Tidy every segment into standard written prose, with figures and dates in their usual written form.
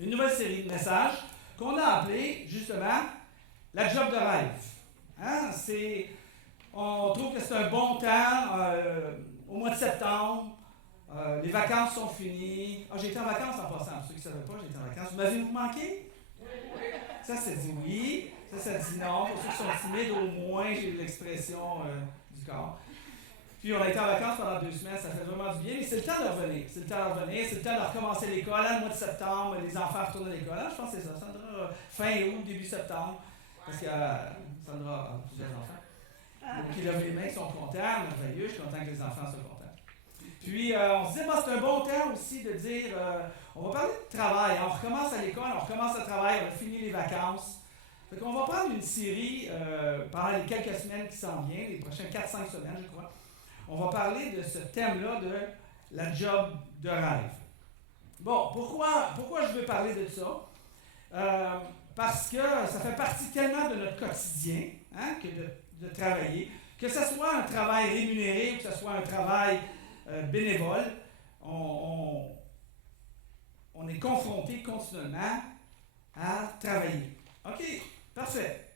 une nouvelle série de messages qu'on a appelée, justement, la job de rêve. Hein? On trouve que c'est un bon temps au mois de septembre. Les vacances sont finies. Ah, j'ai été en vacances en passant. Pour ceux qui ne savaient pas, j'ai été en vacances. Vous m'avez-vous manqué? Ça dit oui. Ça dit non. Pour ceux qui sont timides, au moins, j'ai l'expression du corps. Puis on a été en vacances pendant 2 semaines, ça fait vraiment du bien, mais c'est le temps de revenir. C'est le temps de revenir, c'est le temps de recommencer l'école. Le mois de septembre, les enfants retournent à l'école. Je pense que c'est ça. Sandra, fin août, début septembre. Parce que Sandra a plusieurs enfants. Donc, ils lèvent les mains, ils sont contents, merveilleux. Je suis content que les enfants soient contents. Puis, on se dit, c'est un bon temps aussi de dire, on va parler de travail. On recommence à l'école, on recommence le travail, on a fini les vacances. Fait qu'on va prendre une série pendant les quelques semaines qui s'en viennent, les prochaines 4-5 semaines, je crois. On va parler de ce thème-là de la job de rêve. Bon, pourquoi je veux parler de ça? Parce que ça fait partie tellement de notre quotidien, hein, que de travailler, que ce soit un travail rémunéré ou que ce soit un travail bénévole, on est confronté continuellement à travailler. OK, parfait.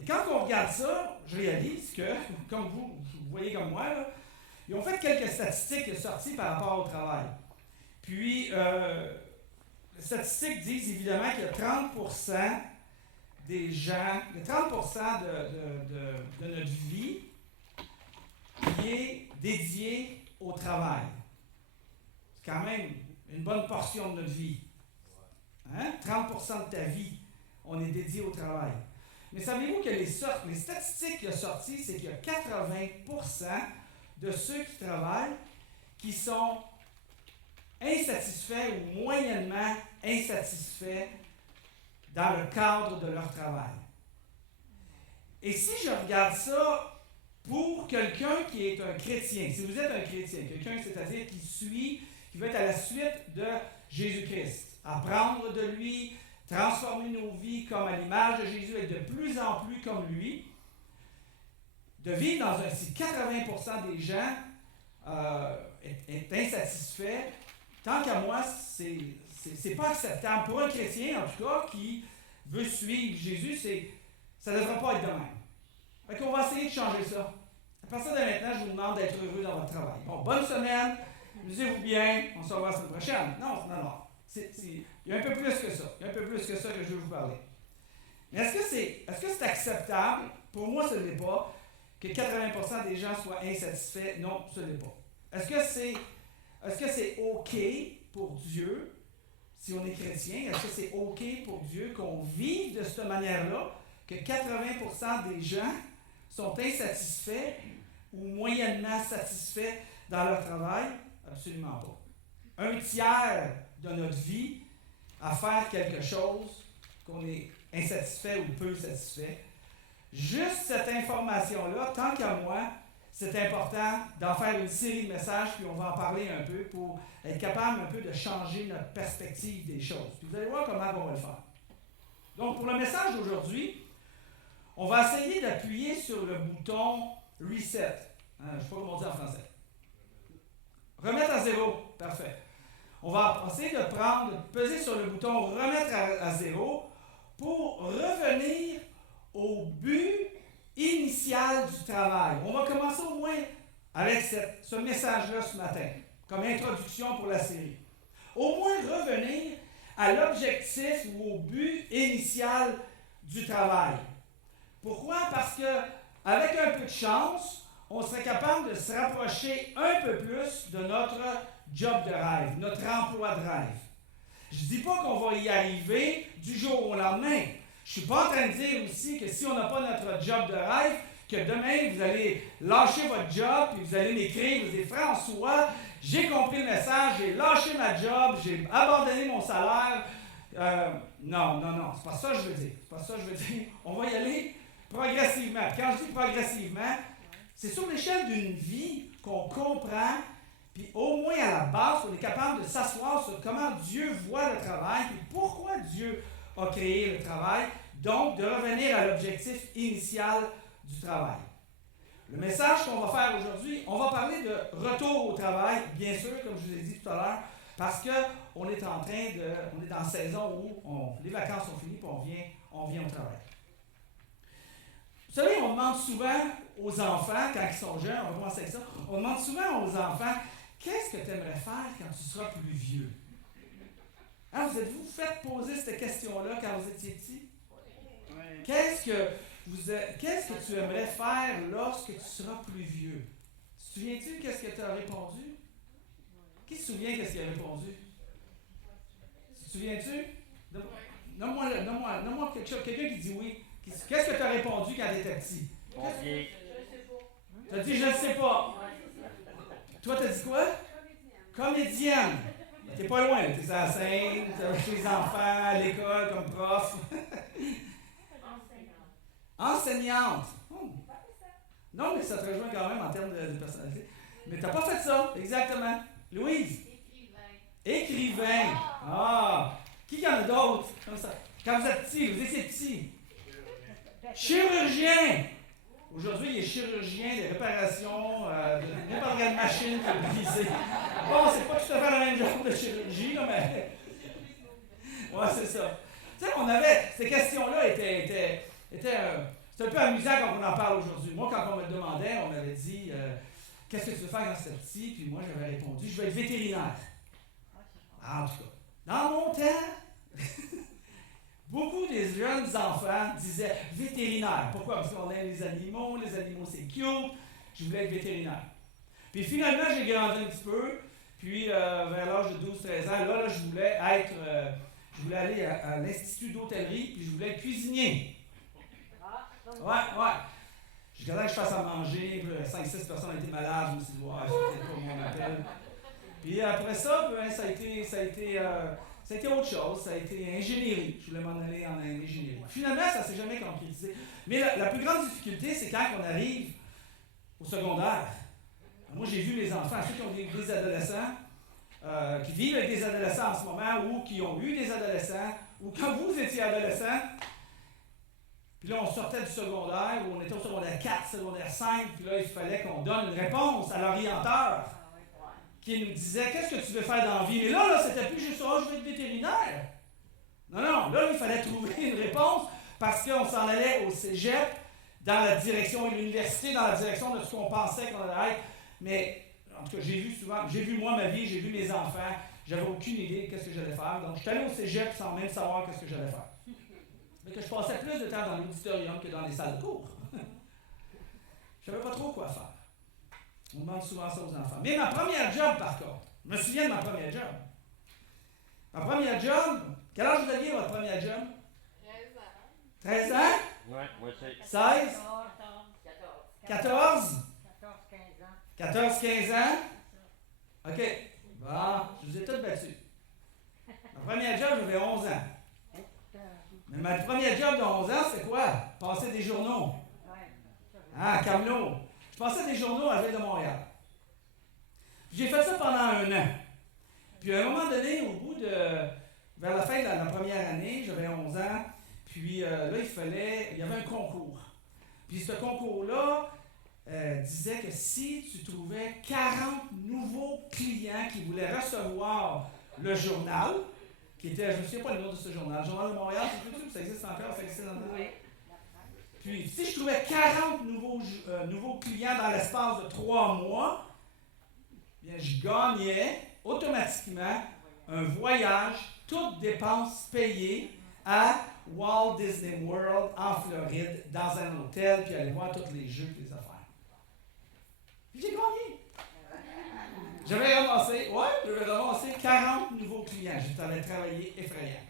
Et quand on regarde ça, je réalise que, comme vous voyez comme moi, là, ils ont fait quelques statistiques sorties par rapport au travail. Puis, les statistiques disent évidemment qu'il y a 30% des gens, il y a 30% de notre vie qui est dédiée au travail. C'est quand même une bonne portion de notre vie. Hein? 30% de ta vie, on est dédié au travail. Mais savez-vous que les statistiques qui ont sorti, c'est qu'il y a 80% de ceux qui travaillent qui sont insatisfaits ou moyennement insatisfaits dans le cadre de leur travail. Et si je regarde ça pour quelqu'un qui est un chrétien, si vous êtes un chrétien, quelqu'un, c'est-à-dire qui veut être à la suite de Jésus-Christ, apprendre de lui, transformer nos vies comme à l'image de Jésus, être de plus en plus comme lui, de vivre dans si 80% des gens est insatisfait, tant qu'à moi, c'est pas acceptable. Pour un chrétien, en tout cas, qui veut suivre Jésus, ça ne devrait pas être de même. Fait qu'on va essayer de changer ça. À partir de maintenant, je vous demande d'être heureux dans votre travail. Bon, bonne semaine, amusez-vous bien, on se revoit la semaine prochaine. Non. Il y a un peu plus que ça. Il y a un peu plus que ça que je veux vous parler. Mais est-ce que c'est acceptable? Pour moi, ce n'est pas. Que 80% des gens soient insatisfaits? Non, ce n'est pas. Est-ce que c'est OK pour Dieu, si on est chrétien, est-ce que c'est OK pour Dieu qu'on vive de cette manière-là, que 80% des gens sont insatisfaits ou moyennement satisfaits dans leur travail? Absolument pas. 1/3 de notre vie à faire quelque chose qu'on est insatisfait ou peu satisfait. Juste cette information-là, tant qu'à moi, c'est important d'en faire une série de messages, puis on va en parler un peu pour être capable un peu de changer notre perspective des choses. Puis vous allez voir comment on va le faire. Donc, pour le message d'aujourd'hui, on va essayer d'appuyer sur le bouton Reset. Je ne sais pas comment on dit en français. Remettre à zéro. Parfait. On va essayer de peser sur le bouton Remettre à zéro pour revenir au but initial du travail. On va commencer au moins avec ce message-là ce matin, comme introduction pour la série. Au moins revenir à l'objectif ou au but initial du travail. Pourquoi? Parce que avec un peu de chance, on serait capable de se rapprocher un peu plus de notre job de rêve, notre emploi de rêve. Je ne dis pas qu'on va y arriver du jour au lendemain. Je ne suis pas en train de dire aussi que si on n'a pas notre job de rêve, que demain vous allez lâcher votre job et vous allez m'écrire, vous allez dire François, j'ai compris le message, j'ai lâché ma job, j'ai abandonné mon salaire. Non, c'est pas ça que je veux dire. C'est pas ça que je veux dire. On va y aller progressivement. Quand je dis progressivement, c'est sur l'échelle d'une vie qu'on comprend, puis au moins à la base, on est capable de s'asseoir sur comment Dieu voit le travail, puis pourquoi Dieu a créé le travail, donc de revenir à l'objectif initial du travail. Le message qu'on va faire aujourd'hui, on va parler de retour au travail, bien sûr, comme je vous ai dit tout à l'heure, parce on est dans la saison où les vacances sont finies, puis on vient au travail. Vous savez, on demande souvent aux enfants, quand ils sont jeunes, on va commencer avec ça, on demande souvent aux enfants, qu'est-ce que tu aimerais faire quand tu seras plus vieux? Hein, vous êtes-vous fait poser cette question-là quand vous étiez petit? Qu'est-ce que tu aimerais faire lorsque tu seras plus vieux? Te souviens-tu qu'est-ce que tu as répondu? Qui se souvient qu'est-ce qu'il a répondu? Te souviens-tu? Nomme-moi quelqu'un qui dit oui. Qu'est-ce que tu as répondu quand tu étais petit? Pompier. Tu as dit je ne sais pas. Toi, tu as dit quoi? Comédienne. T'es pas loin, t'es sur la scène, t'es chez les enfants, à l'école comme prof. Enseignante. Non, mais ça te rejoint quand même en termes de personnalité. Mais t'as pas fait ça, exactement. Louise? Écrivain. Ah! Qui y en a d'autres comme ça? Quand vous êtes petit, vous étiez petit. Chirurgien. Aujourd'hui, il est chirurgien de réparation de n'importe quelle machine qui est brisée. Bon, c'est pas tout à fait le même genre de chirurgie, là, mais. Ouais, c'est ça. Tu sais, ces questions-là étaient c'est un peu amusant quand on en parle aujourd'hui. Moi, quand on me demandait, on m'avait dit qu'est-ce que tu veux faire quand c'était petit? Puis moi, j'avais répondu je vais être vétérinaire. En tout cas, dans mon temps, beaucoup des jeunes enfants disaient vétérinaire. Pourquoi? Parce qu'on aime les animaux c'est cute. Je voulais être vétérinaire. Puis finalement, j'ai grandi un petit peu. Puis vers l'âge de 12-13 ans, là, je voulais aller à l'Institut d'hôtellerie, puis je voulais être cuisinier. Ouais. Jusqu'à temps que je fasse à manger, 5-6 personnes étaient malades, je me suis dit, ouais, c'est peut-être pas mon appel. Puis après ça, ça a été autre chose, ça a été ingénierie. Je voulais m'en aller en ingénierie. Finalement, ça ne s'est jamais concrétisé. Mais la plus grande difficulté, c'est quand on arrive au secondaire. Moi, j'ai vu les enfants, ceux qui ont des adolescents, qui vivent avec des adolescents en ce moment, ou qui ont eu des adolescents, ou quand vous étiez adolescent, puis là, on sortait du secondaire, ou on était au secondaire 4, secondaire 5, puis là, il fallait qu'on donne une réponse à l'orienteur qui nous disait « Qu'est-ce que tu veux faire dans la vie? » Mais là, c'était plus juste « Ah, je veux être vétérinaire. » Non, là, il fallait trouver une réponse parce qu'on s'en allait au cégep, dans la direction, et l'université, dans la direction de ce qu'on pensait qu'on allait être. Mais, en tout cas, j'ai vu moi ma vie, j'ai vu mes enfants, j'avais aucune idée de ce que j'allais faire. Donc, je suis allé au cégep sans même savoir ce que j'allais faire. Mais que je passais plus de temps dans l'auditorium que dans les salles de cours. Je ne savais pas trop quoi faire. On demande souvent ça aux enfants. Mais ma première job, par contre, je me souviens de ma première job. Ma première job, quel âge vous aviez votre première job? 13 ans. 13 ans? Ouais, moi c'est. 16? 14? 14-15 ans? OK. Bon, je vous ai tous battus. Ma première job, j'avais 11 ans. Mais ma première job de 11 ans, c'est quoi? Passer des journaux. Ah, Camelot. Je passais des journaux à la Ville de Montréal. J'ai fait ça pendant un an. Puis à un moment donné, vers la fin de la première année, j'avais 11 ans, puis là, il y avait un concours. Puis ce concours-là disait que si tu trouvais 40 nouveaux clients qui voulaient recevoir le journal, qui était, je ne me souviens pas le nom de ce journal, le Journal de Montréal, ça existe encore, ça existe dans le oui. Puis, si je trouvais 40 nouveaux clients dans l'espace de 3 mois, bien, je gagnais automatiquement un voyage, toutes dépenses payées, à Walt Disney World en Floride, dans un hôtel, puis aller voir tous les jeux et les affaires. Puis j'ai gagné. J'avais ramassé 40 nouveaux clients. J'étais allé travailler effrayant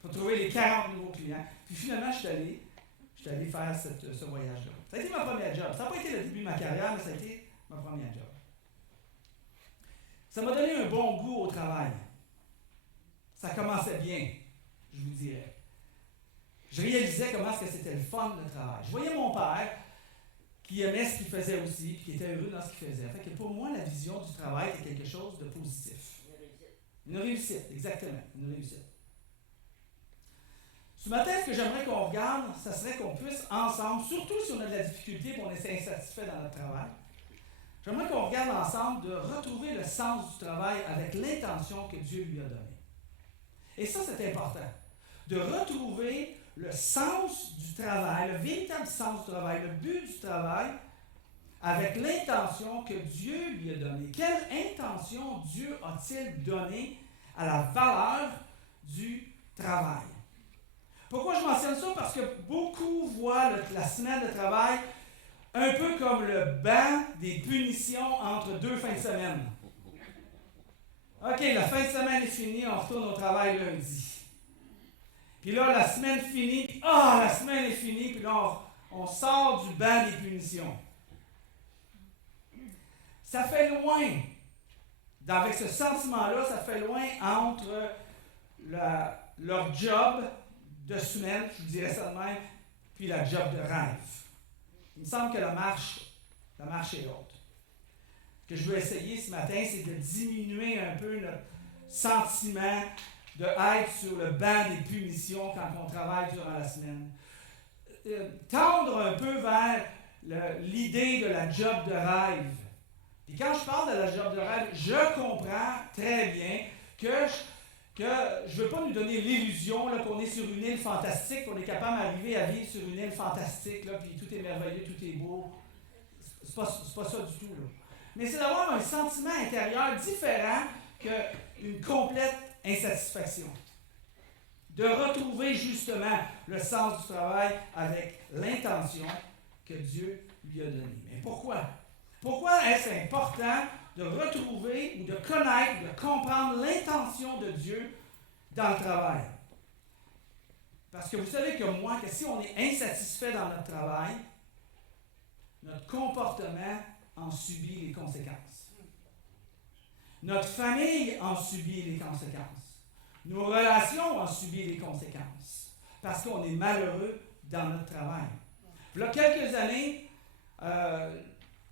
pour trouver les 40 nouveaux clients. Puis finalement, je suis allé faire ce voyage-là. Ça a été ma première job. Ça n'a pas été le début de ma carrière, mais ça a été ma première job. Ça m'a donné un bon goût au travail. Ça commençait bien, je vous dirais. Je réalisais comment c'était le fun, le travail. Je voyais mon père qui aimait ce qu'il faisait aussi, puis qui était heureux dans ce qu'il faisait. Fait que pour moi, la vision du travail était quelque chose de positif. Une réussite, exactement. Une réussite. Ce matin, ce que j'aimerais qu'on regarde, ce serait qu'on puisse ensemble, surtout si on a de la difficulté et qu'on est insatisfait dans notre travail, J'aimerais qu'on regarde ensemble de retrouver le sens du travail avec l'intention que Dieu lui a donnée. Et ça, c'est important. De retrouver le sens du travail, le véritable sens du travail, le but du travail, avec l'intention que Dieu lui a donnée. Quelle intention Dieu a-t-il donnée à la valeur du travail? Pourquoi je mentionne ça? Parce que beaucoup voient la semaine de travail un peu comme le banc des punitions entre deux fins de semaine. OK, la fin de semaine est finie, on retourne au travail lundi. Puis là, la semaine finie, la semaine est finie, puis là, on sort du banc des punitions. Ça fait loin, avec ce sentiment-là, ça fait loin entre leur job de semaine, je vous dirais ça de même, puis la job de rêve. Il me semble que la marche est haute. Ce que je veux essayer ce matin, c'est de diminuer un peu notre sentiment de être sur le banc des punitions quand on travaille durant la semaine. Tendre un peu vers l'idée de la job de rêve. Et quand je parle de la job de rêve, je comprends très bien que je ne veux pas nous donner l'illusion là, qu'on est sur une île fantastique, qu'on est capable d'arriver à vivre sur une île fantastique, là, puis tout est merveilleux, tout est beau. C'est pas ça du tout. Là. Mais c'est d'avoir un sentiment intérieur différent qu'une complète insatisfaction. De retrouver justement le sens du travail avec l'intention que Dieu lui a donnée. Mais pourquoi? Pourquoi est-ce important de retrouver ou de connaître, de comprendre l'intention de Dieu dans le travail? Parce que vous savez comme moi que si on est insatisfait dans notre travail, notre comportement en subit les conséquences. Notre famille en subit les conséquences. Nos relations en subit les conséquences. Parce qu'on est malheureux dans notre travail. Il y a quelques années,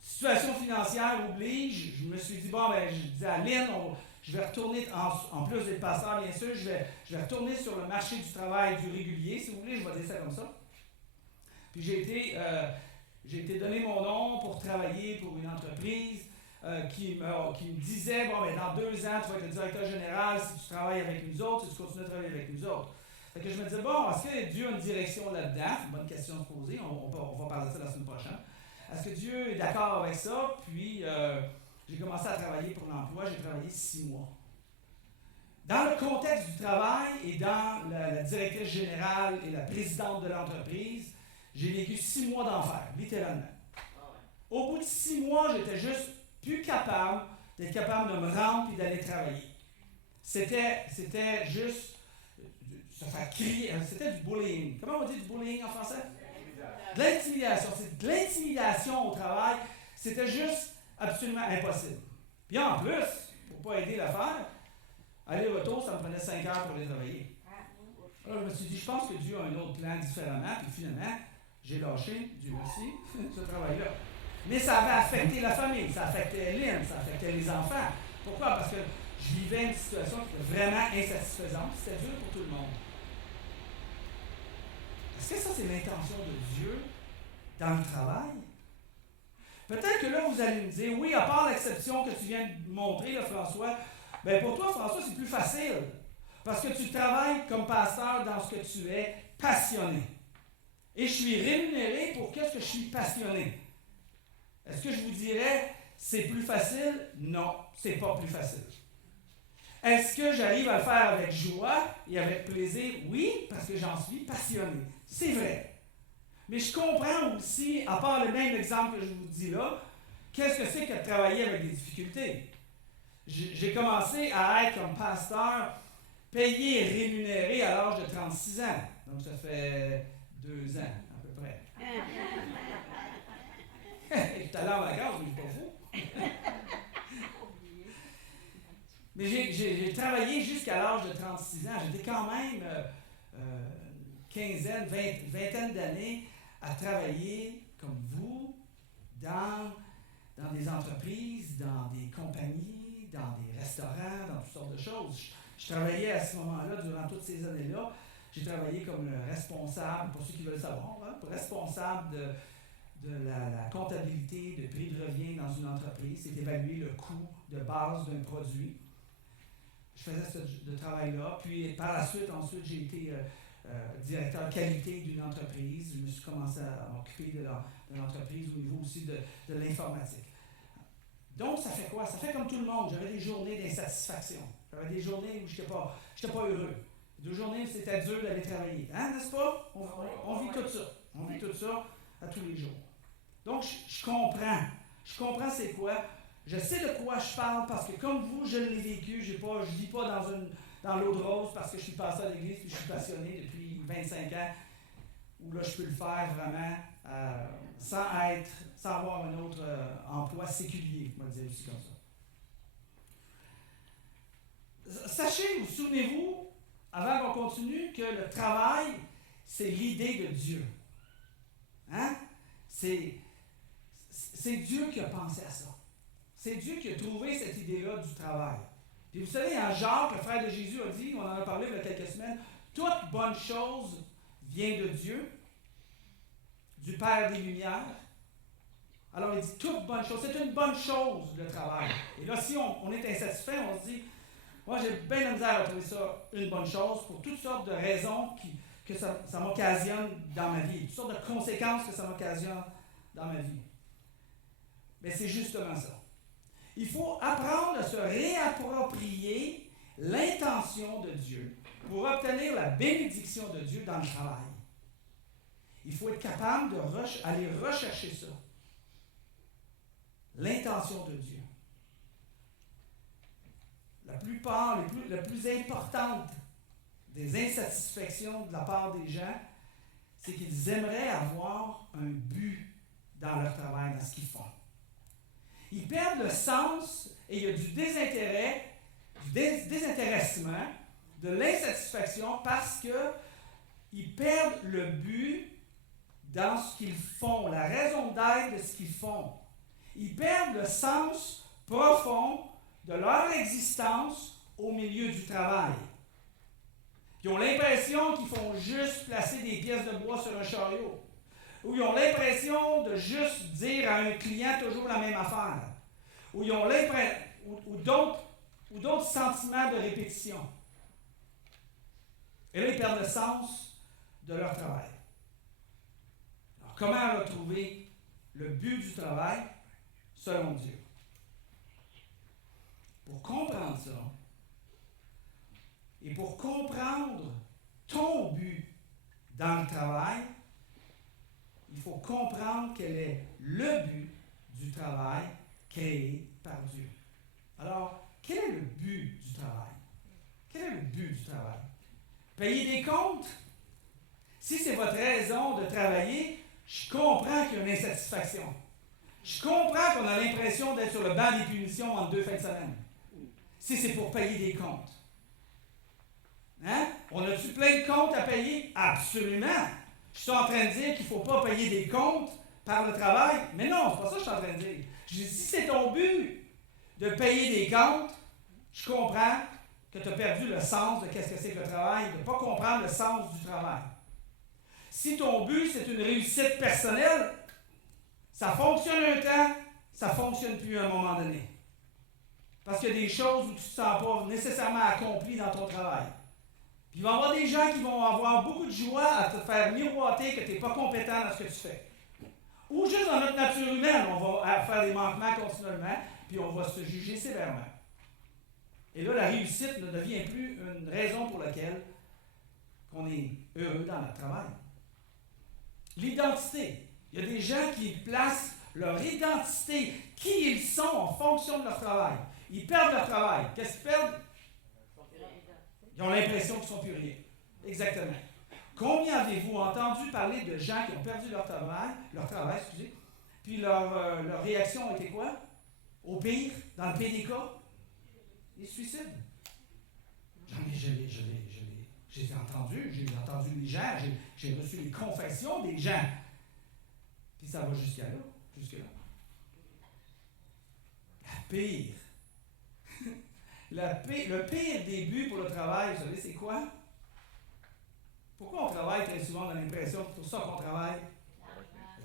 situation financière oblige, je me suis dit, je disais à Lynn, je vais retourner, en plus d'être pasteur, bien sûr, je vais retourner sur le marché du travail du régulier, si vous voulez, je vais dire ça comme ça. Puis j'ai été donné mon nom pour travailler pour une entreprise qui me disait, dans 2 ans, tu vas être le directeur général, si tu travailles avec nous autres, si tu continues à travailler avec nous autres. Fait que je me disais, est-ce que Dieu a une direction là-dedans? C'est une bonne question à se poser, on va parler de ça la semaine prochaine. Est-ce que Dieu est d'accord avec ça? Puis, j'ai commencé à travailler pour l'emploi. J'ai travaillé 6 mois. Dans le contexte du travail et dans la directrice générale et la présidente de l'entreprise, j'ai vécu 6 mois d'enfer, littéralement. Au bout de 6 mois, j'étais juste plus capable d'être capable de me rendre et d'aller travailler. C'était juste se faire crier. C'était du bullying. Comment on dit du bullying en français? De l'intimidation. C'est de l'intimidation au travail. C'était juste absolument impossible. Puis en plus, pour ne pas aider l'affaire, aller-retour, ça me prenait 5 heures pour aller travailler. Alors je me suis dit, je pense que Dieu a un autre plan différemment. Puis finalement, j'ai lâché, Dieu merci, ce travail-là. Mais ça avait affecté la famille, ça affectait Lynn, ça affectait les enfants. Pourquoi? Parce que je vivais une situation qui était vraiment insatisfaisante. C'était dur pour tout le monde. Est-ce que ça, c'est l'intention de Dieu dans le travail? Peut-être que là, vous allez me dire, oui, à part l'exception que tu viens de montrer, là, François, pour toi, François, c'est plus facile. Parce que tu travailles comme pasteur dans ce que tu es passionné. Et je suis rémunéré pour qu'est-ce que je suis passionné. Est-ce que je vous dirais, c'est plus facile? Non, c'est pas plus facile. Est-ce que j'arrive à le faire avec joie et avec plaisir? Oui, parce que j'en suis passionné. C'est vrai. Mais je comprends aussi, à part le même exemple que je vous dis là, qu'est-ce que c'est que de travailler avec des difficultés? J'ai commencé à être comme pasteur payé et rémunéré à l'âge de 36 ans. Donc ça fait 2 ans à peu près. Je suis allé en vacances, mais je suis pas fou. Mais j'ai travaillé jusqu'à l'âge de 36 ans. J'étais quand même vingtaine d'années à travailler comme vous dans des entreprises, dans des compagnies, dans des restaurants, dans toutes sortes de choses. Je travaillais à ce moment-là, durant toutes ces années-là, j'ai travaillé comme le responsable, pour ceux qui veulent savoir, responsable de la comptabilité, de prix de revient dans une entreprise. C'est évaluer le coût de base d'un produit. Je faisais ce travail-là. Puis par la suite, ensuite, j'ai été directeur qualité d'une entreprise. Je me suis commencé à m'occuper de l'entreprise au niveau aussi de l'informatique. Donc, ça fait quoi? Ça fait comme tout le monde. J'avais des journées d'insatisfaction. J'avais des journées où je n'étais pas heureux. Des journées où c'était dur d'aller travailler. Hein, n'est-ce pas? On vit tout ça. On vit tout ça à tous les jours. Donc, je comprends. Je comprends c'est quoi. Je sais de quoi je parle parce que comme vous, je l'ai vécu. Je ne vis pas dans l'eau de rose parce que je suis passé à l'église et je suis passionné depuis 25 ans. Où là, je peux le faire vraiment sans avoir un autre emploi séculier, on va dire aussi comme ça. Sachez, vous souvenez-vous, avant qu'on continue, que le travail, c'est l'idée de Dieu. Hein? C'est Dieu qui a pensé à ça. C'est Dieu qui a trouvé cette idée-là du travail. Puis vous savez, en Jacques, le frère de Jésus a dit, on en a parlé il y a quelques semaines, toute bonne chose vient de Dieu, du Père des Lumières. Alors il dit toute bonne chose. C'est une bonne chose, le travail. Et là, si on est insatisfait, on se dit, moi j'ai bien la misère à trouver ça une bonne chose pour toutes sortes de raisons que ça m'occasionne dans ma vie, toutes sortes de conséquences que ça m'occasionne dans ma vie. Mais c'est justement ça. Il faut apprendre à se réapproprier l'intention de Dieu pour obtenir la bénédiction de Dieu dans le travail. Il faut être capable d'aller rechercher ça. L'intention de Dieu. La plus importante des insatisfactions de la part des gens, c'est qu'ils aimeraient avoir un but dans leur travail, dans ce qu'ils font. Ils perdent le sens et il y a du désintérêt, du désintéressement, de l'insatisfaction parce qu'ils perdent le but dans ce qu'ils font, la raison d'être de ce qu'ils font. Ils perdent le sens profond de leur existence au milieu du travail. Ils ont l'impression qu'ils font juste placer des pièces de bois sur un chariot. Ou ils ont l'impression de juste dire à un client toujours la même affaire. Ou ils ont l'impression, ou d'autres sentiments de répétition. Et là, ils perdent le sens de leur travail. Alors, comment retrouver le but du travail selon Dieu? Pour comprendre ça, et pour comprendre ton but dans le travail, il faut comprendre quel est le but du travail créé par Dieu. Alors, quel est le but du travail? Quel est le but du travail? Payer des comptes? Si c'est votre raison de travailler, je comprends qu'il y a une insatisfaction. Je comprends qu'on a l'impression d'être sur le banc des punitions entre 2 fins de semaine. Si c'est pour payer des comptes. Hein? On a-tu plein de comptes à payer? Absolument! Je suis en train de dire qu'il ne faut pas payer des comptes par le travail. Mais non, c'est pas ça que je suis en train de dire. Je dis, si c'est ton but de payer des comptes, je comprends que tu as perdu le sens de qu'est-ce que c'est que le travail, de ne pas comprendre le sens du travail. Si ton but, c'est une réussite personnelle, ça fonctionne un temps, ça ne fonctionne plus à un moment donné. Parce qu'il y a des choses où tu ne te sens pas nécessairement accompli dans ton travail. Puis il va y avoir des gens qui vont avoir beaucoup de joie à te faire miroiter que tu n'es pas compétent dans ce que tu fais. Ou juste dans notre nature humaine, on va faire des manquements continuellement, puis on va se juger sévèrement. Et là, la réussite ne devient plus une raison pour laquelle on est heureux dans notre travail. L'identité. Il y a des gens qui placent leur identité, qui ils sont en fonction de leur travail. Ils perdent leur travail. Qu'est-ce qu'ils perdent? Ils ont l'impression qu'ils ne sont plus rien. Exactement. Combien avez-vous entendu parler de gens qui ont perdu leur travail, puis leur réaction a été quoi? Au pire, dans le pire des cas, ils se suicident. J'ai entendu les gens, j'ai reçu les confessions des gens. Puis ça va jusqu'à là, jusque-là. La pire. Le pire début pour le travail, vous savez, c'est quoi? Pourquoi on travaille très souvent? On a l'impression que c'est pour ça qu'on travaille?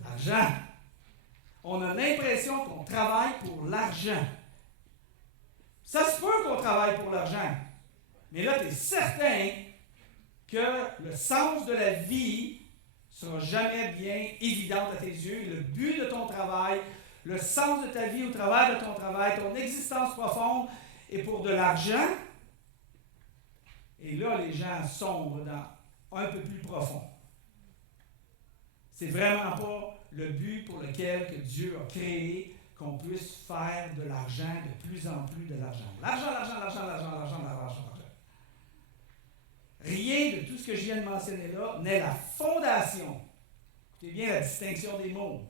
L'argent. on a l'impression qu'on travaille pour l'argent. Ça se peut qu'on travaille pour l'argent, mais là, tu es certain que le sens de la vie ne sera jamais bien évident à tes yeux. Le but de ton travail, le sens de ta vie au travers de ton travail, ton existence profonde est pour de l'argent. Et là, les gens sombrent dans un peu plus profond. C'est vraiment pas le but pour lequel que Dieu a créé qu'on puisse faire de l'argent, de plus en plus de l'argent. L'argent, l'argent, l'argent, l'argent, l'argent, l'argent, l'argent. Rien de tout ce que je viens de mentionner là n'est la fondation. Écoutez bien la distinction des mots.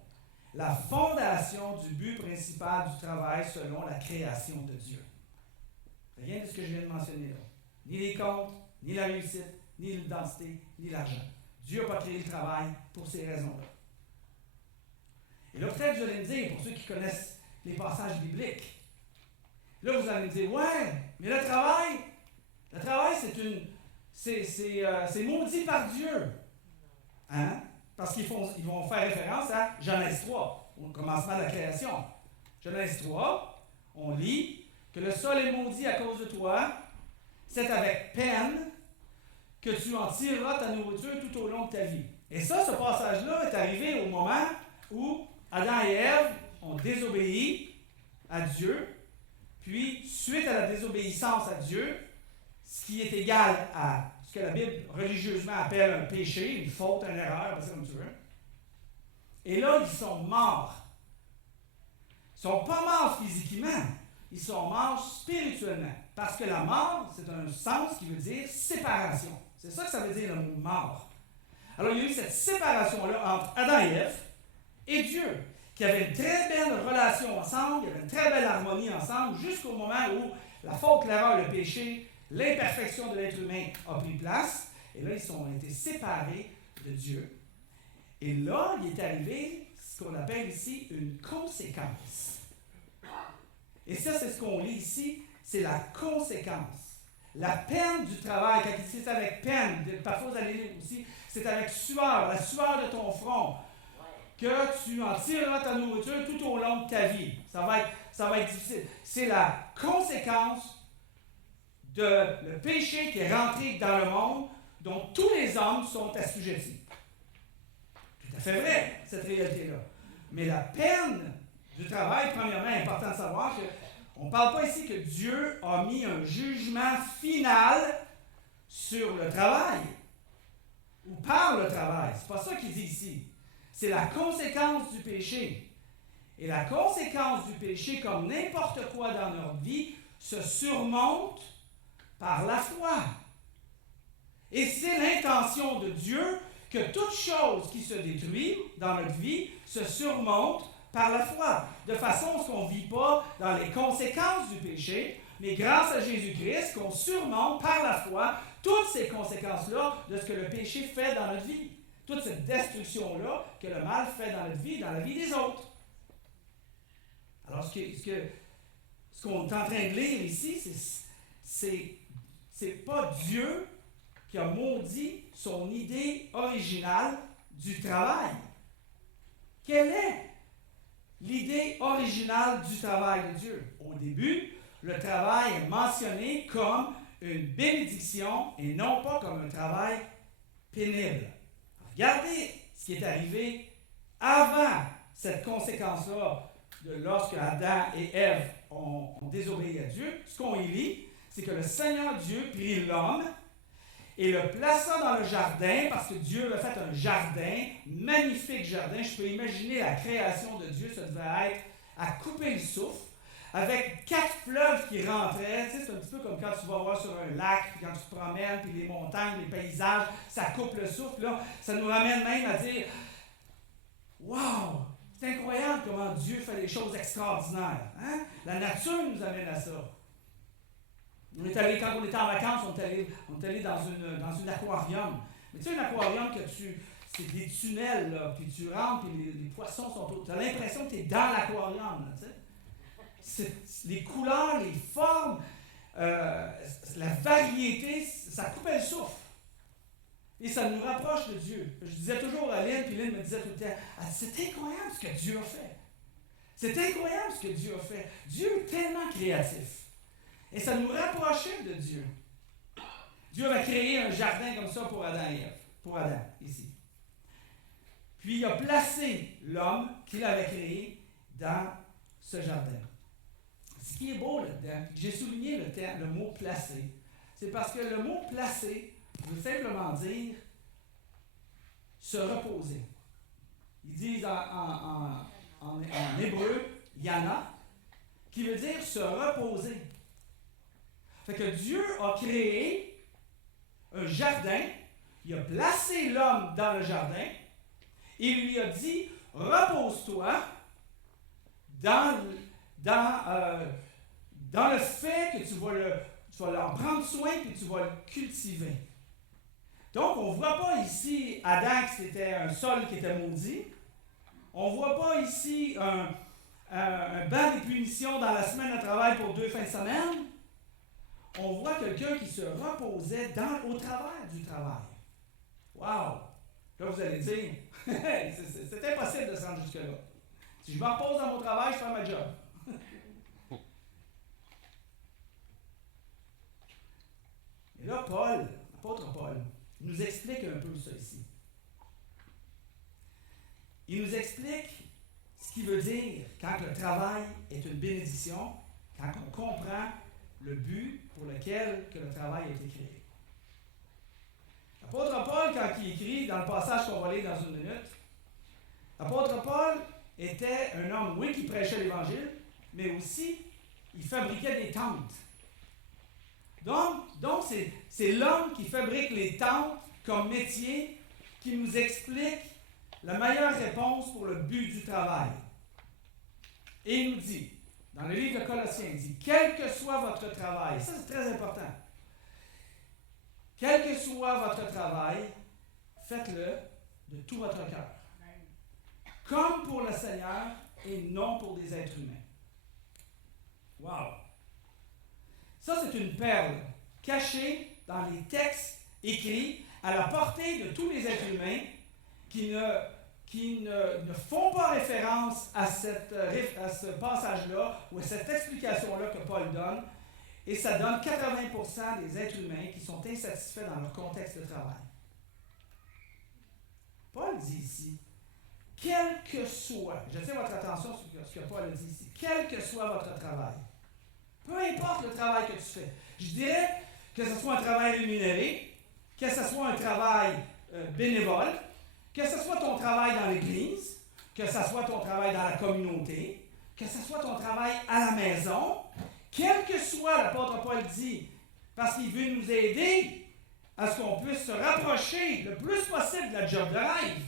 La fondation du but principal du travail selon la création de Dieu. Rien de ce que je viens de mentionner là. Ni les comptes, ni la réussite, ni l'identité, ni l'argent. Dieu n'a pas créé le travail pour ces raisons-là. Et là, peut-être vous allez me dire, pour ceux qui connaissent les passages bibliques, là, vous allez me dire, ouais, mais le travail, c'est maudit par Dieu. Hein? Parce qu'ils vont faire référence à Genèse 3, au commencement de la création. Genèse 3, on lit que le sol est maudit à cause de toi, c'est avec peine que tu en tireras ta nourriture tout au long de ta vie. Et ça, ce passage-là est arrivé au moment où Adam et Ève ont désobéi à Dieu, puis, suite à la désobéissance à Dieu, ce qui est égal à ce que la Bible religieusement appelle un péché, une faute, une erreur, c'est comme tu veux. Et là, ils sont morts. Ils ne sont pas morts physiquement, ils sont morts spirituellement. Parce que la mort, c'est un sens qui veut dire séparation. C'est ça que ça veut dire le mot mort. Alors, il y a eu cette séparation-là entre Adam et Ève et Dieu, qui avaient une très belle relation ensemble, il y avait une très belle harmonie ensemble, jusqu'au moment où la faute, l'erreur, le péché, l'imperfection de l'être humain a pris place. Et là, ils ont été séparés de Dieu. Et là, il est arrivé ce qu'on appelle ici une conséquence. Et ça, c'est ce qu'on lit ici, c'est la conséquence. La peine du travail, quand il dit c'est avec peine, parfois vous allez lire aussi, c'est avec sueur, la sueur de ton front, que tu en tireras ta nourriture tout au long de ta vie. Ça va être difficile. C'est la conséquence de le péché qui est rentré dans le monde, dont tous les hommes sont assujettis. Tout à fait vrai, cette réalité-là. Mais la peine du travail, premièrement, est important de savoir qu'on ne parle pas ici que Dieu a mis un jugement final sur le travail, ou par le travail. C'est pas ça qu'il dit ici. C'est la conséquence du péché. Et la conséquence du péché, comme n'importe quoi dans notre vie, se surmonte par la foi. Et c'est l'intention de Dieu que toute chose qui se détruit dans notre vie se surmonte par la foi, de façon à ce qu'on ne vit pas dans les conséquences du péché, mais grâce à Jésus-Christ, qu'on surmonte par la foi toutes ces conséquences-là de ce que le péché fait dans notre vie. Toute cette destruction-là que le mal fait dans notre vie, dans la vie des autres. Alors, ce qu'on est en train de lire ici, c'est pas Dieu qui a maudit son idée originale du travail. Quelle est l'idée originale du travail de Dieu? Au début, le travail est mentionné comme une bénédiction et non pas comme un travail pénible. Regardez ce qui est arrivé avant cette conséquence-là, lorsque Adam et Ève ont désobéi à Dieu. Ce qu'on y lit, c'est que le Seigneur Dieu prit l'homme et le plaça dans le jardin, parce que Dieu a fait un jardin, magnifique jardin. Je peux imaginer la création de Dieu, ça devait être à couper le souffle, avec 4 fleuves qui rentraient. Tu sais, c'est un petit peu comme quand tu vas voir sur un lac, puis quand tu te promènes, puis les montagnes, les paysages, ça coupe le souffle. Là. Ça nous ramène même à dire « Wow! C'est incroyable comment Dieu fait des choses extraordinaires. Hein? La nature nous amène à ça. » Quand on était en vacances, on est allé dans un aquarium. Mais tu sais, un aquarium c'est des tunnels, là, puis tu rentres, puis les poissons sont autour. Tu as l'impression que tu es dans l'aquarium. Là, tu sais. Les couleurs, les formes, la variété, ça coupait le souffle. Et ça nous rapproche de Dieu. Je disais toujours à Lynn, puis Lynn me disait tout le temps, c'est incroyable ce que Dieu a fait. C'est incroyable ce que Dieu a fait. Dieu est tellement créatif. Et ça nous rapprochait de Dieu. Dieu avait créé un jardin comme ça pour Adam et Ève. Pour Adam, ici. Puis il a placé l'homme qu'il avait créé dans ce jardin. Ce qui est beau là-dedans, j'ai souligné le mot placer, c'est parce que le mot placer veut simplement dire se reposer. Ils disent en hébreu, yana, qui veut dire se reposer. Fait que Dieu a créé un jardin, il a placé l'homme dans le jardin, et il lui a dit, repose-toi dans le fait que tu vas en prendre soin et que tu vas le cultiver. Donc, on ne voit pas ici Adam que c'était un sol qui était maudit. On ne voit pas ici un banc des punitions dans la semaine de travail pour 2 fins de semaine. On voit quelqu'un qui se reposait au travers du travail. Wow! Là, vous allez dire, c'est impossible de se rendre jusque-là. Si je me repose dans mon travail, je fais ma job. Et là, l'apôtre Paul, nous explique un peu ça ici. Il nous explique ce qui veut dire quand le travail est une bénédiction, quand on comprend le but pour lequel que le travail a été créé. L'apôtre Paul, quand il écrit dans le passage qu'on va lire dans une minute, l'apôtre Paul était un homme, oui, qui prêchait l'Évangile, mais aussi, il fabriquait des tentes. Donc c'est l'homme qui fabrique les tentes comme métier qui nous explique la meilleure réponse pour le but du travail. Et il nous dit, dans le livre de Colossiens, il dit, quel que soit votre travail, ça c'est très important, quel que soit votre travail, faites-le de tout votre cœur, comme pour le Seigneur et non pour des êtres humains. Wow! Ça, c'est une perle cachée dans les textes écrits à la portée de tous les êtres humains qui ne font pas référence à ce passage-là ou à cette explication-là que Paul donne. Et ça donne 80% des êtres humains qui sont insatisfaits dans leur contexte de travail. Paul dit ici, quel que soit, j'attire votre attention sur ce que Paul a dit ici, quel que soit votre travail, peu importe le travail que tu fais, je dirais que ce soit un travail rémunéré, que ce soit un travail bénévole, que ce soit ton travail dans l'Église, que ce soit ton travail dans la communauté, que ce soit ton travail à la maison, quel que soit, l'apôtre Paul dit, parce qu'il veut nous aider à ce qu'on puisse se rapprocher le plus possible de la job de rêve.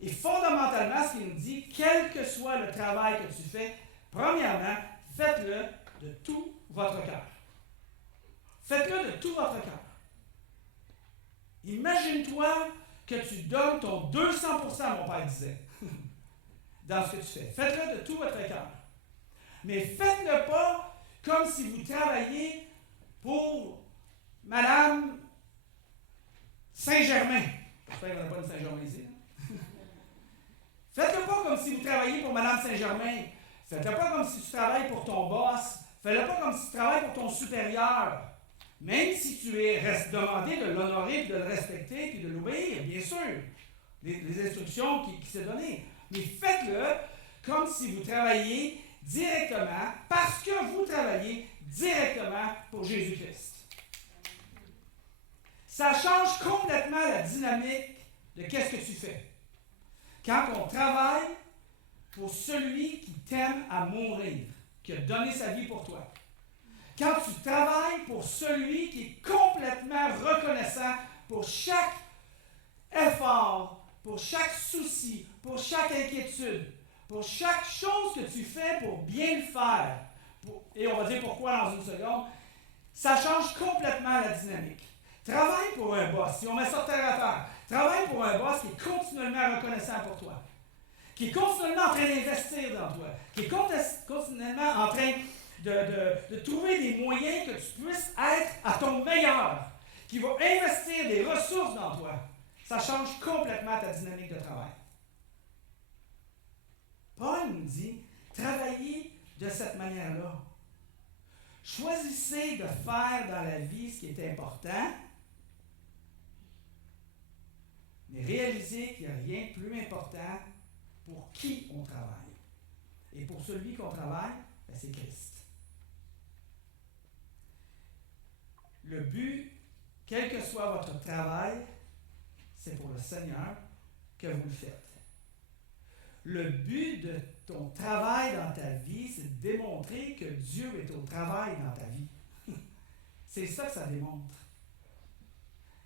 Et fondamentalement, ce qu'il nous dit, quel que soit le travail que tu fais, premièrement, faites-le de tout votre cœur. Faites-le de tout votre cœur. Imagine-toi que tu donnes ton 200%, mon père disait, dans ce que tu fais. Faites-le de tout votre cœur. Mais faites-le pas comme si vous travailliez pour Madame Saint-Germain. J'espère qu'il n'y en a pas de Saint-Germain ici. Faites-le pas comme si vous travailliez pour Madame Saint-Germain. Faites-le pas comme si tu travailles pour ton boss. Faites-le pas comme si tu travailles pour ton supérieur. Même si tu es demandé de l'honorer, de le respecter, puis de l'obéir, bien sûr. Les instructions qui sont données. Mais faites-le comme si vous travailliez directement, parce que vous travaillez directement pour Jésus-Christ. Ça change complètement la dynamique de qu'est-ce que tu fais. Quand on travaille pour celui qui t'aime à mourir, qui a donné sa vie pour toi. Quand tu travailles pour celui qui est complètement reconnaissant pour chaque effort, pour chaque souci, pour chaque inquiétude, pour chaque chose que tu fais pour bien le faire, et on va dire pourquoi dans une seconde, ça change complètement la dynamique. Travaille pour un boss, si on met ça terre à terre, travaille pour un boss qui est continuellement reconnaissant pour toi, qui est continuellement en train d'investir dans toi, qui est continuellement en train de trouver des moyens que tu puisses être à ton meilleur, qui va investir des ressources dans toi. Ça change complètement ta dynamique de travail. Paul nous dit, travaillez de cette manière-là. Choisissez de faire dans la vie ce qui est important, mais réalisez qu'il n'y a rien de plus important pour qui on travaille. Et pour celui qu'on travaille, ben c'est Christ. Le but, quel que soit votre travail, c'est pour le Seigneur que vous le faites. Le but de ton travail dans ta vie, c'est de démontrer que Dieu est au travail dans ta vie. C'est ça que ça démontre.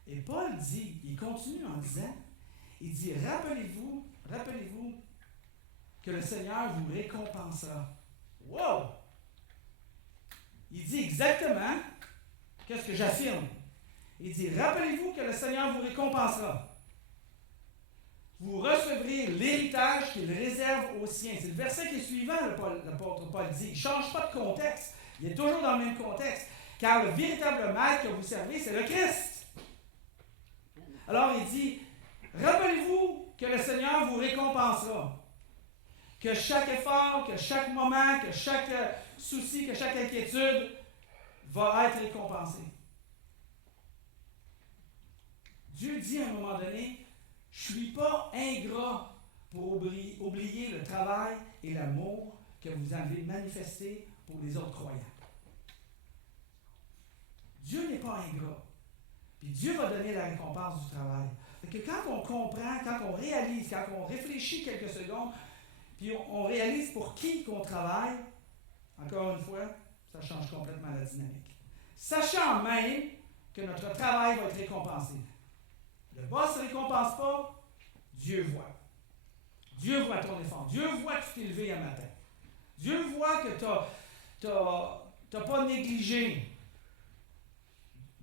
Et Paul dit, il continue en disant, il dit, rappelez-vous que le Seigneur vous récompensera. Wow! Il dit exactement qu'est-ce que j'affirme. Il dit, rappelez-vous que le Seigneur vous récompensera. Vous recevrez l'héritage qu'il réserve aux siens. C'est le verset qui est suivant, l'apôtre Paul dit. Il ne change pas de contexte. Il est toujours dans le même contexte. Car le véritable maître que vous servez, c'est le Christ. Alors il dit, rappelez-vous que le Seigneur vous récompensera. Que chaque effort, que chaque moment, que chaque souci, que chaque inquiétude va être récompensé. Dieu dit à un moment donné, je ne suis pas ingrat pour oublier le travail et l'amour que vous avez manifesté pour les autres croyants. Dieu n'est pas ingrat. Puis Dieu va donner la récompense du travail. Fait que quand on comprend, quand on réalise, quand on réfléchit quelques secondes, puis on réalise pour qui qu'on travaille, encore une fois, ça change complètement la dynamique. Sachant même que notre travail va être récompensé. Le boss ne récompense pas, Dieu voit. Dieu voit ton effort. Dieu voit que tu t'es levé un matin. Dieu voit que tu n'as pas négligé.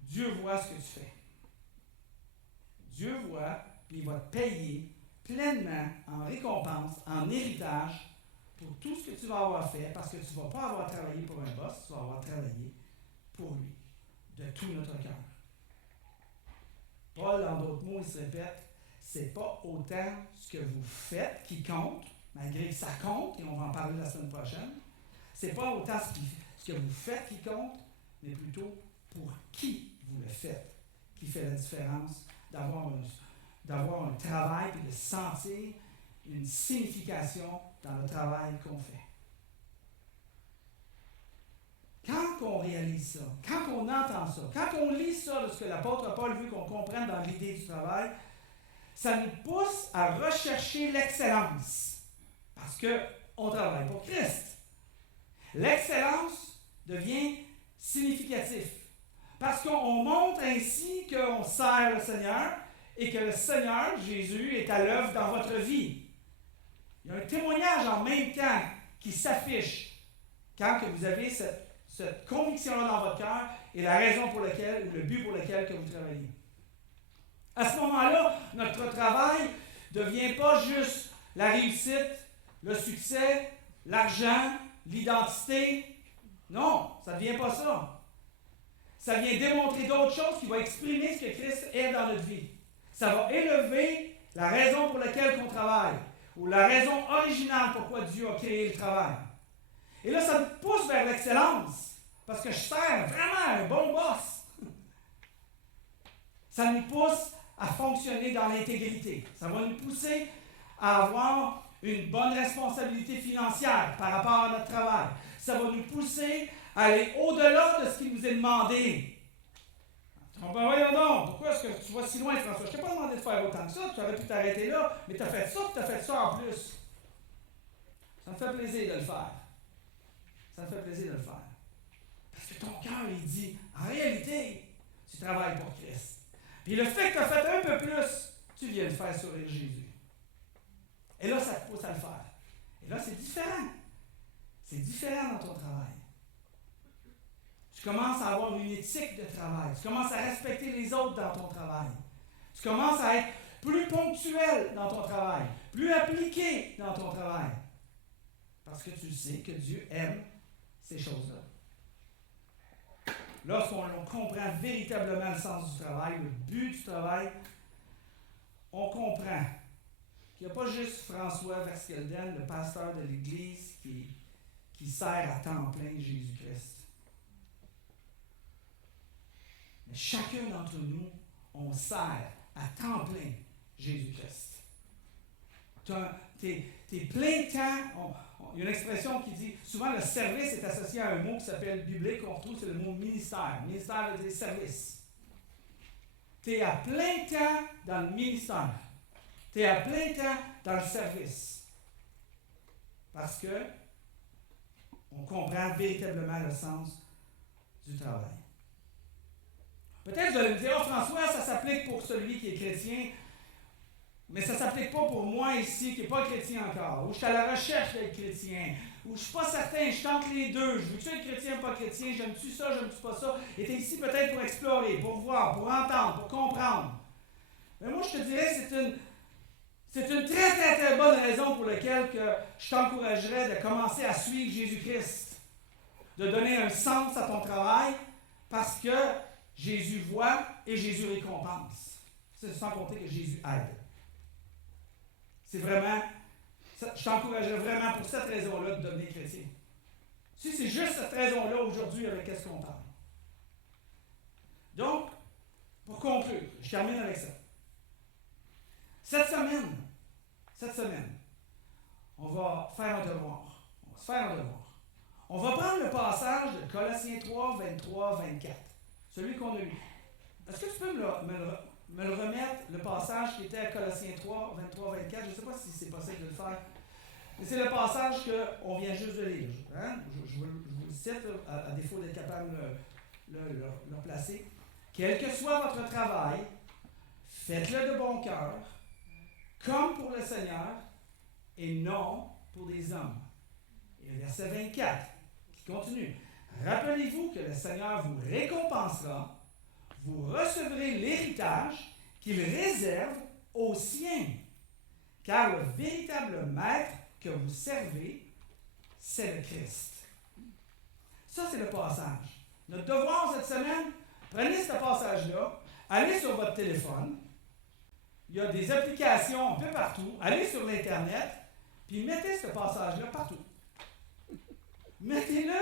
Dieu voit ce que tu fais. Dieu voit, puis il va te payer pleinement en récompense, en héritage, pour tout ce que tu vas avoir fait, parce que tu ne vas pas avoir travaillé pour un boss, tu vas avoir travaillé pour lui, de tout notre cœur. Paul, en d'autres mots, il se répète, c'est pas autant ce que vous faites qui compte, malgré que ça compte, et on va en parler la semaine prochaine. C'est pas autant ce que vous faites qui compte, mais plutôt pour qui vous le faites, qui fait la différence d'avoir un travail et de sentir une signification dans le travail qu'on fait. Quand on réalise ça, quand on entend ça, quand on lit ça de ce que l'apôtre Paul veut qu'on comprenne dans l'idée du travail, ça nous pousse à rechercher l'excellence. Parce qu'on travaille pour Christ. L'excellence devient significatif. Parce qu'on montre ainsi qu'on sert le Seigneur et que le Seigneur, Jésus, est à l'œuvre dans votre vie. Il y a un témoignage en même temps qui s'affiche quand que vous avez cette conviction-là dans votre cœur et la raison pour laquelle, ou le but pour lequel que vous travaillez. À ce moment-là, notre travail ne devient pas juste la réussite, le succès, l'argent, l'identité. Non, ça ne devient pas ça. Ça vient démontrer d'autres choses qui vont exprimer ce que Christ est dans notre vie. Ça va élever la raison pour laquelle on travaille, ou la raison originale pourquoi Dieu a créé le travail. Et là, ça me pousse vers l'excellence, parce que je sers vraiment un bon boss. Ça nous pousse à fonctionner dans l'intégrité. Ça va nous pousser à avoir une bonne responsabilité financière par rapport à notre travail. Ça va nous pousser à aller au-delà de ce qui nous est demandé. Ben voyons donc, pourquoi est-ce que tu vas si loin, François? Je ne t'ai pas demandé de faire autant que ça, tu aurais pu t'arrêter là, mais tu as fait ça, puis tu as fait ça en plus. Ça me fait plaisir de le faire. Ça me fait plaisir de le faire. Parce que ton cœur, il dit, en réalité, tu travailles pour Christ. Puis le fait que tu as fait un peu plus, tu viens de faire sourire Jésus. Et là, ça te pousse à le faire. Et là, c'est différent. C'est différent dans ton travail. Tu commences à avoir une éthique de travail. Tu commences à respecter les autres dans ton travail. Tu commences à être plus ponctuel dans ton travail, plus appliqué dans ton travail. Parce que tu sais que Dieu aime ces choses-là. Lorsqu'on comprend véritablement le sens du travail, le but du travail, on comprend qu'il n'y a pas juste François Verskelden, le pasteur de l'Église, qui sert à temps plein Jésus-Christ. Mais chacun d'entre nous, on sert à temps plein Jésus-Christ. T'es plein temps. Il y a une expression qui dit, souvent le service est associé à un mot qui s'appelle biblique, qu'on retrouve, c'est le mot ministère. Ministère veut dire service. Tu es à plein temps dans le ministère. Tu es à plein temps dans le service. Parce que on comprend véritablement le sens du travail. Peut-être vous allez me dire, oh François, ça s'applique pour celui qui est chrétien, mais ça ne s'applique pas pour moi ici qui n'est pas chrétien encore, ou je suis à la recherche d'être chrétien, ou je ne suis pas certain, je tente les deux, je veux-tu être chrétien ou pas chrétien, j'aime-tu ça, j'aime-tu pas ça, et tu es ici peut-être pour explorer, pour voir, pour entendre, pour comprendre. Mais moi je te dirais, c'est une très très très bonne raison pour laquelle que je t'encouragerais de commencer à suivre Jésus-Christ, de donner un sens à ton travail, parce que Jésus voit et Jésus récompense. C'est sans compter que Jésus aide. C'est vraiment, je t'encouragerais vraiment pour cette raison-là de devenir chrétien. Si c'est juste cette raison-là aujourd'hui avec qu'est-ce qu'on parle. Donc, pour conclure, je termine avec ça. Cette semaine, on va faire un devoir. On va se faire un devoir. On va prendre le passage de Colossiens 3, 23, 24. Celui qu'on a lu. Est-ce que tu peux me le remettre, le passage qui était à Colossiens 3, 23, 24? Je ne sais pas si c'est possible de le faire. Mais c'est le passage qu'on vient juste de lire. Hein? Je vous le cite, à défaut d'être capable de le placer. Quel que soit votre travail, faites-le de bon cœur, comme pour le Seigneur, et non pour des hommes. Et le verset 24, qui continue. Rappelez-vous que le Seigneur vous récompensera, vous recevrez l'héritage qu'il réserve aux siens. Car le véritable maître que vous servez, c'est le Christ. Ça, c'est le passage. Notre devoir cette semaine, prenez ce passage-là, allez sur votre téléphone, il y a des applications un peu partout, allez sur l'Internet, puis mettez ce passage-là partout. Mettez-le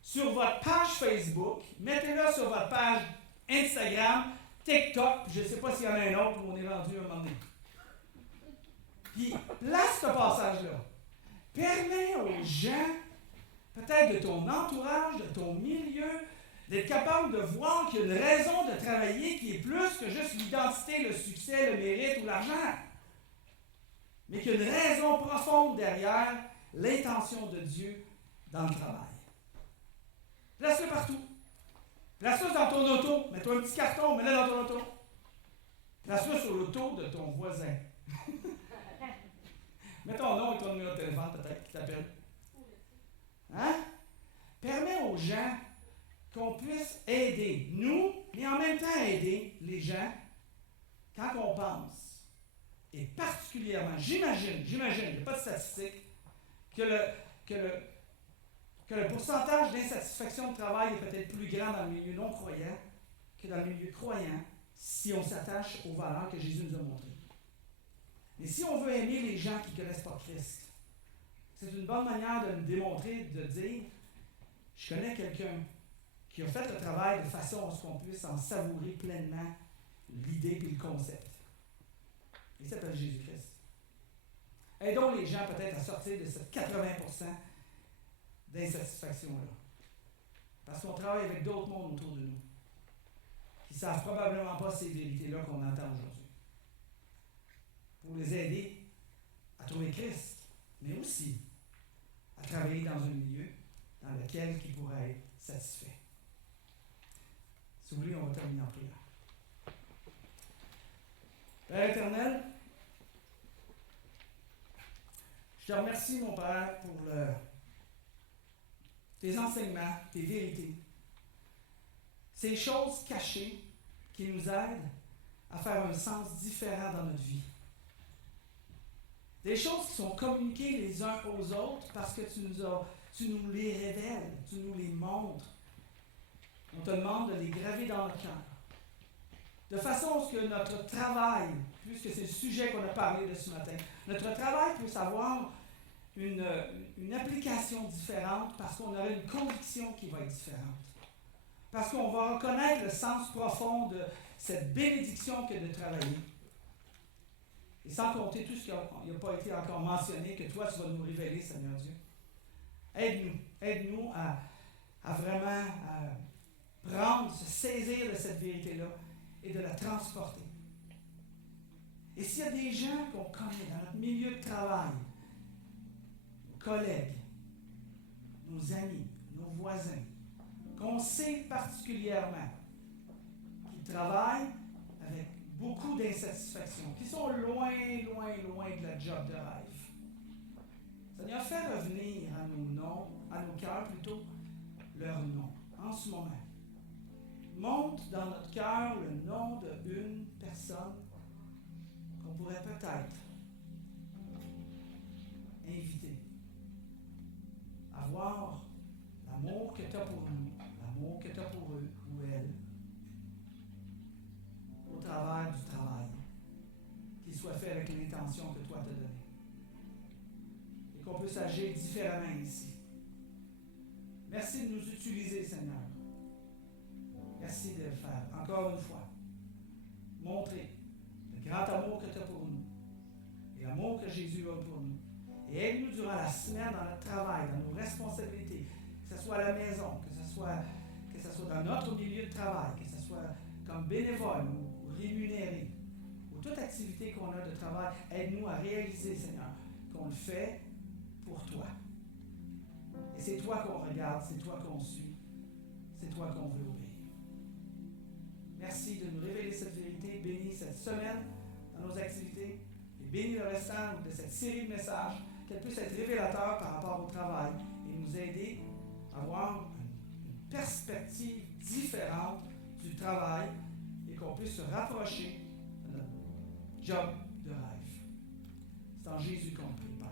sur votre page Facebook, mettez-le sur votre page Instagram, TikTok, je ne sais pas s'il y en a un autre où on est rendu un moment donné. Puis, place ce passage-là. Permets aux gens, peut-être de ton entourage, de ton milieu, d'être capable de voir qu'il y a une raison de travailler qui est plus que juste l'identité, le succès, le mérite ou l'argent. Mais qu'il y a une raison profonde derrière l'intention de Dieu dans le travail. Place-le partout. Place-le dans ton auto. Mets-toi un petit carton, mets-le dans ton auto. Place-le sur l'auto de ton voisin. Mets ton nom et ton numéro de téléphone, peut-être, qui t'appelle. Hein? Permets aux gens qu'on puisse aider nous, mais en même temps aider les gens quand on pense. Et particulièrement, j'imagine, il n'y a pas de statistiques, que le pourcentage d'insatisfaction de travail est peut-être plus grand dans le milieu non-croyant que dans le milieu croyant si on s'attache aux valeurs que Jésus nous a montrées. Mais si on veut aimer les gens qui ne connaissent pas Christ, c'est une bonne manière de nous démontrer, de dire, je connais quelqu'un qui a fait le travail de façon à ce qu'on puisse en savourer pleinement l'idée et le concept. Il s'appelle Jésus-Christ. Aidons les gens peut-être à sortir de cette 80% d'insatisfaction-là. Parce qu'on travaille avec d'autres mondes autour de nous qui ne savent probablement pas ces vérités-là qu'on entend aujourd'hui. Pour les aider à trouver Christ, mais aussi à travailler dans un milieu dans lequel ils pourraient être satisfaits. Si vous voulez, on va terminer en prière. Père éternel, je te remercie, mon Père, pour tes enseignements, tes vérités. Ces choses cachées qui nous aident à faire un sens différent dans notre vie. Des choses qui sont communiquées les uns aux autres parce que tu nous les révèles, tu nous les montres. On te demande de les graver dans notre cœur. De façon à ce que notre travail, puisque c'est le sujet qu'on a parlé de ce matin, notre travail puisse avoir une application différente parce qu'on aura une conviction qui va être différente. Parce qu'on va reconnaître le sens profond de cette bénédiction que de travailler. Et sans compter tout ce qui n'a pas été encore mentionné, que toi, tu vas nous révéler, Seigneur Dieu. Aide-nous à vraiment prendre, se saisir de cette vérité-là et de la transporter. Et s'il y a des gens qu'on connaît dans notre milieu de travail, nos collègues, nos amis, nos voisins, qu'on sait particulièrement, qui travaillent avec beaucoup d'insatisfaction, qui sont loin, loin, loin de la job de rêve. Seigneur, fais revenir à nos noms, à nos cœurs plutôt, leur nom, en ce moment. Monte dans notre cœur le nom d'une personne qu'on pourrait peut-être inviter à voir l'amour que tu as pour nous, l'amour que tu as pour eux ou elles, au travers du travail, qu'il soit fait avec l'intention que toi t'as donnée. Et qu'on puisse agir différemment ici. Merci de nous utiliser, Seigneur. Merci de le faire, encore une fois. Montrer le grand amour que tu as pour nous et l'amour que Jésus a pour nous. Et aide-nous durant la semaine dans notre travail, dans nos responsabilités, que ce soit à la maison, que ce soit dans notre milieu de travail, que ce soit comme bénévole ou rémunéré, ou toute activité qu'on a de travail. Aide-nous à réaliser, Seigneur, qu'on le fait pour toi. Et c'est toi qu'on regarde, c'est toi qu'on suit, c'est toi qu'on veut obéir. Merci de nous révéler cette vérité. Bénis cette semaine dans nos activités et bénis le restant de cette série de messages, qu'elle puisse être révélateur par rapport au travail et nous aider à avoir une perspective différente du travail et qu'on puisse se rapprocher de notre job de rêve. C'est en Jésus qu'on prie, Père.